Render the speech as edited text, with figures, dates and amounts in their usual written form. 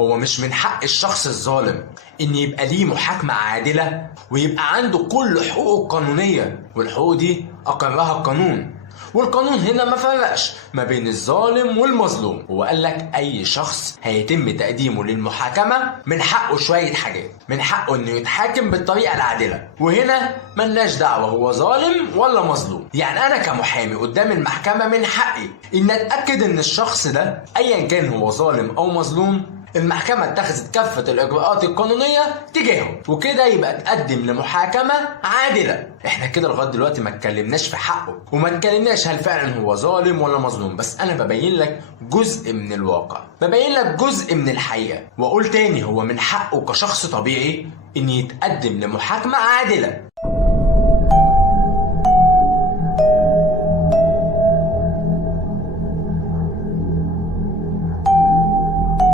هو مش من حق الشخص الظالم ان يبقى ليه محاكمة عادلة ويبقى عنده كل حقوقه القانونية، والحقوق دي اقرها القانون. والقانون هنا ما فرقش ما بين الظالم والمظلوم، هو قال لك اي شخص هيتم تقديمه للمحاكمة من حقه شوية حاجات، من حقه انه يتحاكم بالطريقة العادلة، وهنا ملناش دعوة هو ظالم ولا مظلوم. يعني انا كمحامي قدام المحكمة من حقي ان اتأكد ان الشخص ده ايا كان هو ظالم او مظلوم المحكمة اتخذت كافة الإجراءات القانونية تجاهه، وكده يبقى تقدم لمحاكمة عادلة. احنا كده لغاية دلوقتي ما اتكلمناش في حقه وما اتكلمناش هل فعلا هو ظالم ولا مظلوم، بس أنا ببين لك جزء من الواقع، ببين لك جزء من الحقيقة. وأقول تاني هو من حقه كشخص طبيعي إن يتقدم لمحاكمة عادلة.